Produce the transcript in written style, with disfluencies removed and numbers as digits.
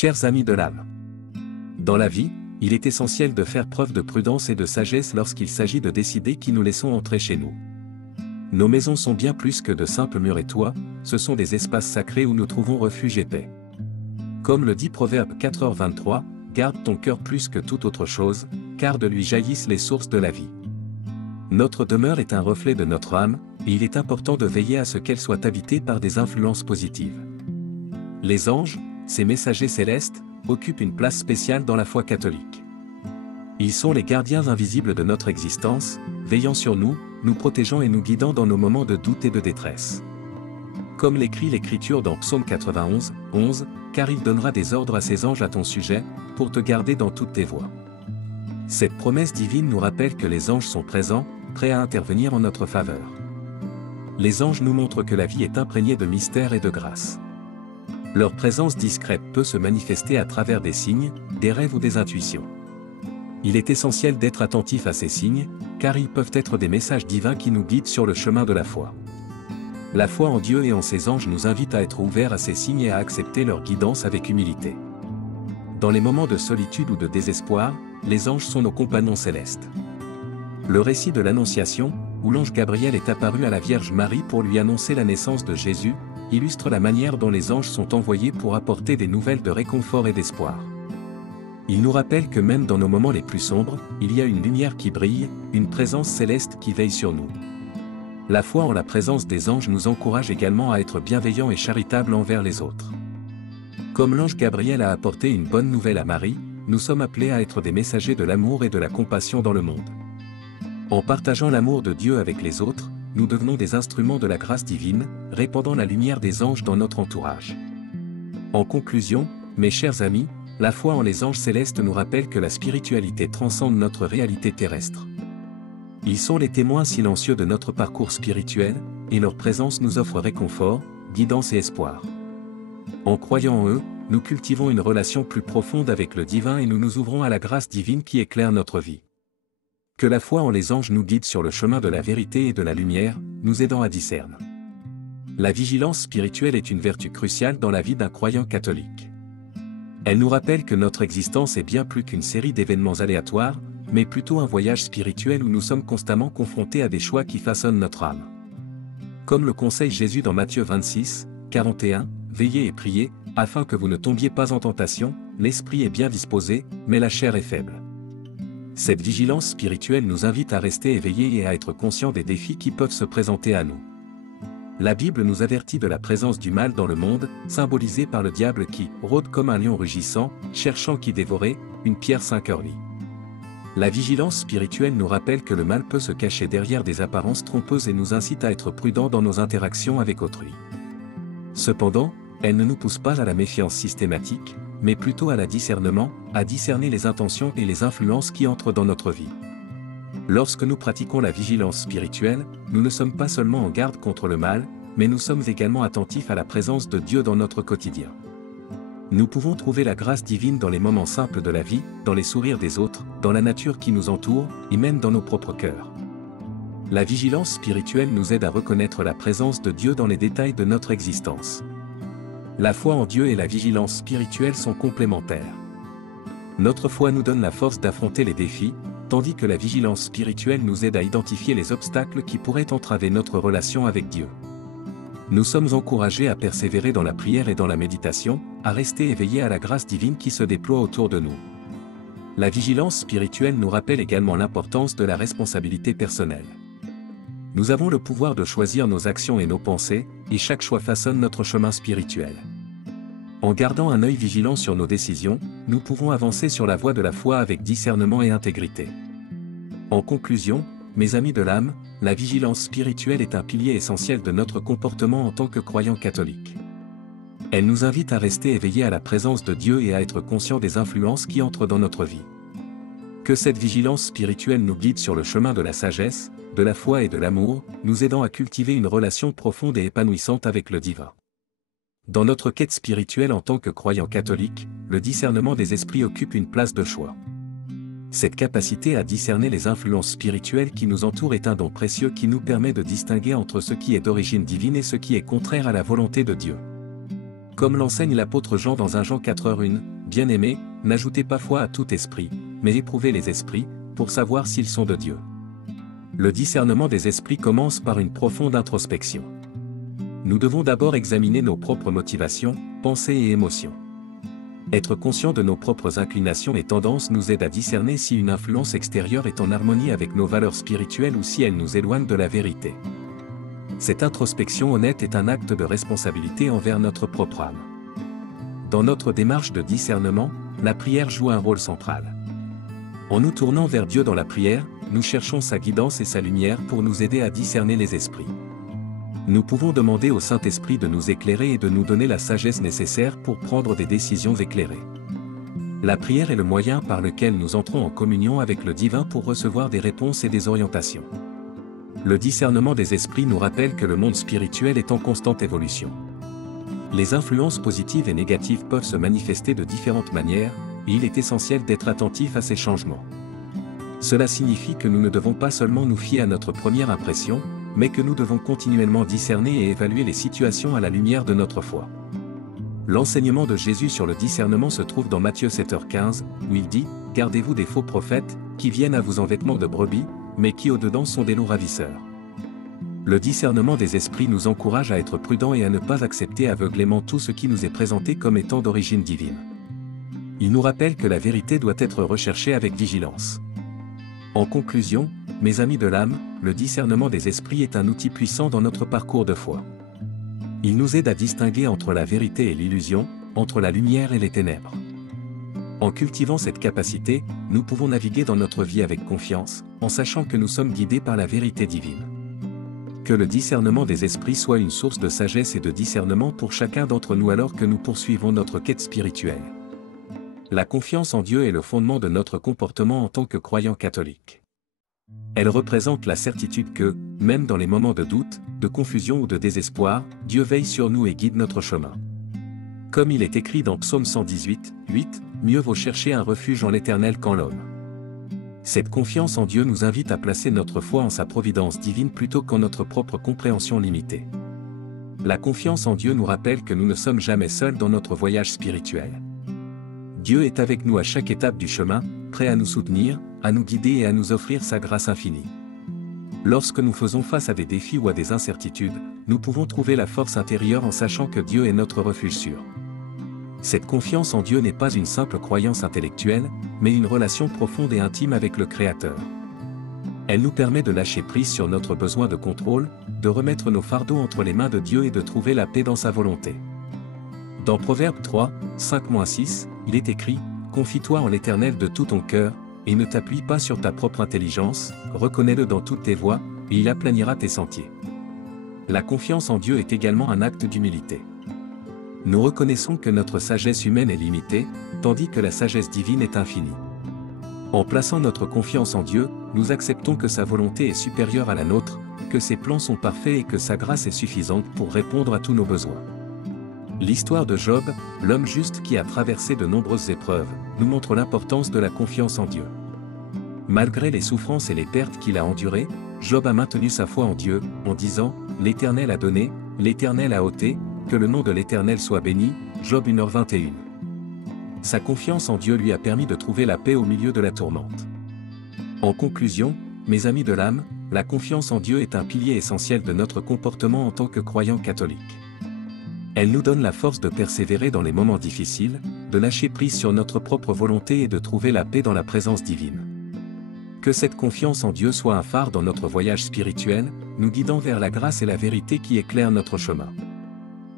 Chers amis de l'âme. Dans la vie, il est essentiel de faire preuve de prudence et de sagesse lorsqu'il s'agit de décider qui nous laissons entrer chez nous. Nos maisons sont bien plus que de simples murs et toits, ce sont des espaces sacrés où nous trouvons refuge et paix. Comme le dit Proverbe 4h23, garde ton cœur plus que toute autre chose, car de lui jaillissent les sources de la vie. Notre demeure est un reflet de notre âme, et il est important de veiller à ce qu'elle soit habitée par des influences positives. Les anges, ces messagers célestes, occupent une place spéciale dans la foi catholique. Ils sont les gardiens invisibles de notre existence, veillant sur nous, nous protégeant et nous guidant dans nos moments de doute et de détresse. Comme l'écrit l'Écriture dans Psaume 91, 11, « Car il donnera des ordres à ses anges à ton sujet, pour te garder dans toutes tes voies. » Cette promesse divine nous rappelle que les anges sont présents, prêts à intervenir en notre faveur. Les anges nous montrent que la vie est imprégnée de mystère et de grâce. Leur présence discrète peut se manifester à travers des signes, des rêves ou des intuitions. Il est essentiel d'être attentif à ces signes, car ils peuvent être des messages divins qui nous guident sur le chemin de la foi. La foi en Dieu et en ses anges nous invite à être ouverts à ces signes et à accepter leur guidance avec humilité. Dans les moments de solitude ou de désespoir, les anges sont nos compagnons célestes. Le récit de l'Annonciation, où l'ange Gabriel est apparu à la Vierge Marie pour lui annoncer la naissance de Jésus, illustre la manière dont les anges sont envoyés pour apporter des nouvelles de réconfort et d'espoir. Il nous rappelle que même dans nos moments les plus sombres, il y a une lumière qui brille, une présence céleste qui veille sur nous. La foi en la présence des anges nous encourage également à être bienveillants et charitables envers les autres. Comme l'ange Gabriel a apporté une bonne nouvelle à Marie, nous sommes appelés à être des messagers de l'amour et de la compassion dans le monde. En partageant l'amour de Dieu avec les autres, nous devenons des instruments de la grâce divine, répandant la lumière des anges dans notre entourage. En conclusion, mes chers amis, la foi en les anges célestes nous rappelle que la spiritualité transcende notre réalité terrestre. Ils sont les témoins silencieux de notre parcours spirituel, et leur présence nous offre réconfort, guidance et espoir. En croyant en eux, nous cultivons une relation plus profonde avec le divin et nous nous ouvrons à la grâce divine qui éclaire notre vie. Que la foi en les anges nous guide sur le chemin de la vérité et de la lumière, nous aidant à discerner. La vigilance spirituelle est une vertu cruciale dans la vie d'un croyant catholique. Elle nous rappelle que notre existence est bien plus qu'une série d'événements aléatoires, mais plutôt un voyage spirituel où nous sommes constamment confrontés à des choix qui façonnent notre âme. Comme le conseille Jésus dans Matthieu 26, 41, « Veillez et priez, afin que vous ne tombiez pas en tentation, l'esprit est bien disposé, mais la chair est faible. » Cette vigilance spirituelle nous invite à rester éveillés et à être conscients des défis qui peuvent se présenter à nous. La Bible nous avertit de la présence du mal dans le monde, symbolisé par le diable qui rôde comme un lion rugissant, cherchant qui dévorer, une pierre 5 heures lit. La vigilance spirituelle nous rappelle que le mal peut se cacher derrière des apparences trompeuses et nous incite à être prudents dans nos interactions avec autrui. Cependant, elle ne nous pousse pas à la méfiance systématique, mais plutôt à la discernement, à discerner les intentions et les influences qui entrent dans notre vie. Lorsque nous pratiquons la vigilance spirituelle, nous ne sommes pas seulement en garde contre le mal, mais nous sommes également attentifs à la présence de Dieu dans notre quotidien. Nous pouvons trouver la grâce divine dans les moments simples de la vie, dans les sourires des autres, dans la nature qui nous entoure, et même dans nos propres cœurs. La vigilance spirituelle nous aide à reconnaître la présence de Dieu dans les détails de notre existence. La foi en Dieu et la vigilance spirituelle sont complémentaires. Notre foi nous donne la force d'affronter les défis, tandis que la vigilance spirituelle nous aide à identifier les obstacles qui pourraient entraver notre relation avec Dieu. Nous sommes encouragés à persévérer dans la prière et dans la méditation, à rester éveillés à la grâce divine qui se déploie autour de nous. La vigilance spirituelle nous rappelle également l'importance de la responsabilité personnelle. Nous avons le pouvoir de choisir nos actions et nos pensées, et chaque choix façonne notre chemin spirituel. En gardant un œil vigilant sur nos décisions, nous pouvons avancer sur la voie de la foi avec discernement et intégrité. En conclusion, mes amis de l'âme, la vigilance spirituelle est un pilier essentiel de notre comportement en tant que croyants catholiques. Elle nous invite à rester éveillés à la présence de Dieu et à être conscients des influences qui entrent dans notre vie. Que cette vigilance spirituelle nous guide sur le chemin de la sagesse, de la foi et de l'amour, nous aidant à cultiver une relation profonde et épanouissante avec le divin. Dans notre quête spirituelle en tant que croyants catholiques, le discernement des esprits occupe une place de choix. Cette capacité à discerner les influences spirituelles qui nous entourent est un don précieux qui nous permet de distinguer entre ce qui est d'origine divine et ce qui est contraire à la volonté de Dieu. Comme l'enseigne l'apôtre Jean dans 1 Jean 4:1, Bien-aimés, n'ajoutez pas foi à tout esprit, mais éprouvez les esprits, pour savoir s'ils sont de Dieu. Le discernement des esprits commence par une profonde introspection. Nous devons d'abord examiner nos propres motivations, pensées et émotions. Être conscient de nos propres inclinations et tendances nous aide à discerner si une influence extérieure est en harmonie avec nos valeurs spirituelles ou si elle nous éloigne de la vérité. Cette introspection honnête est un acte de responsabilité envers notre propre âme. Dans notre démarche de discernement, la prière joue un rôle central. En nous tournant vers Dieu dans la prière, nous cherchons sa guidance et sa lumière pour nous aider à discerner les esprits. Nous pouvons demander au Saint-Esprit de nous éclairer et de nous donner la sagesse nécessaire pour prendre des décisions éclairées. La prière est le moyen par lequel nous entrons en communion avec le divin pour recevoir des réponses et des orientations. Le discernement des esprits nous rappelle que le monde spirituel est en constante évolution. Les influences positives et négatives peuvent se manifester de différentes manières, et il est essentiel d'être attentif à ces changements. Cela signifie que nous ne devons pas seulement nous fier à notre première impression, mais que nous devons continuellement discerner et évaluer les situations à la lumière de notre foi. L'enseignement de Jésus sur le discernement se trouve dans Matthieu 7h15, où il dit « Gardez-vous des faux prophètes, qui viennent à vous en vêtements de brebis, mais qui au-dedans sont des loups ravisseurs. » Le discernement des esprits nous encourage à être prudents et à ne pas accepter aveuglément tout ce qui nous est présenté comme étant d'origine divine. Il nous rappelle que la vérité doit être recherchée avec vigilance. En conclusion, mes amis de l'âme, le discernement des esprits est un outil puissant dans notre parcours de foi. Il nous aide à distinguer entre la vérité et l'illusion, entre la lumière et les ténèbres. En cultivant cette capacité, nous pouvons naviguer dans notre vie avec confiance, en sachant que nous sommes guidés par la vérité divine. Que le discernement des esprits soit une source de sagesse et de discernement pour chacun d'entre nous alors que nous poursuivons notre quête spirituelle. La confiance en Dieu est le fondement de notre comportement en tant que croyants catholiques. Elle représente la certitude que, même dans les moments de doute, de confusion ou de désespoir, Dieu veille sur nous et guide notre chemin. Comme il est écrit dans Psaume 118, 8, « Mieux vaut chercher un refuge en l'Éternel qu'en l'homme ». Cette confiance en Dieu nous invite à placer notre foi en sa providence divine plutôt qu'en notre propre compréhension limitée. La confiance en Dieu nous rappelle que nous ne sommes jamais seuls dans notre voyage spirituel. Dieu est avec nous à chaque étape du chemin, prêt à nous soutenir, à nous guider et à nous offrir sa grâce infinie. Lorsque nous faisons face à des défis ou à des incertitudes, nous pouvons trouver la force intérieure en sachant que Dieu est notre refuge sûr. Cette confiance en Dieu n'est pas une simple croyance intellectuelle, mais une relation profonde et intime avec le Créateur. Elle nous permet de lâcher prise sur notre besoin de contrôle, de remettre nos fardeaux entre les mains de Dieu et de trouver la paix dans sa volonté. Dans Proverbe 3, 5-6, il est écrit « Confie-toi en l'Éternel de tout ton cœur, et ne t'appuie pas sur ta propre intelligence, reconnais-le dans toutes tes voies, et il aplanira tes sentiers. » La confiance en Dieu est également un acte d'humilité. Nous reconnaissons que notre sagesse humaine est limitée, tandis que la sagesse divine est infinie. En plaçant notre confiance en Dieu, nous acceptons que sa volonté est supérieure à la nôtre, que ses plans sont parfaits et que sa grâce est suffisante pour répondre à tous nos besoins. L'histoire de Job, l'homme juste qui a traversé de nombreuses épreuves, nous montre l'importance de la confiance en Dieu. Malgré les souffrances et les pertes qu'il a endurées, Job a maintenu sa foi en Dieu, en disant « L'Éternel a donné, l'Éternel a ôté, que le nom de l'Éternel soit béni » Job 1h21. Sa confiance en Dieu lui a permis de trouver la paix au milieu de la tourmente. En conclusion, mes amis de l'âme, la confiance en Dieu est un pilier essentiel de notre comportement en tant que croyants catholiques. Elle nous donne la force de persévérer dans les moments difficiles, de lâcher prise sur notre propre volonté et de trouver la paix dans la présence divine. Que cette confiance en Dieu soit un phare dans notre voyage spirituel, nous guidant vers la grâce et la vérité qui éclairent notre chemin.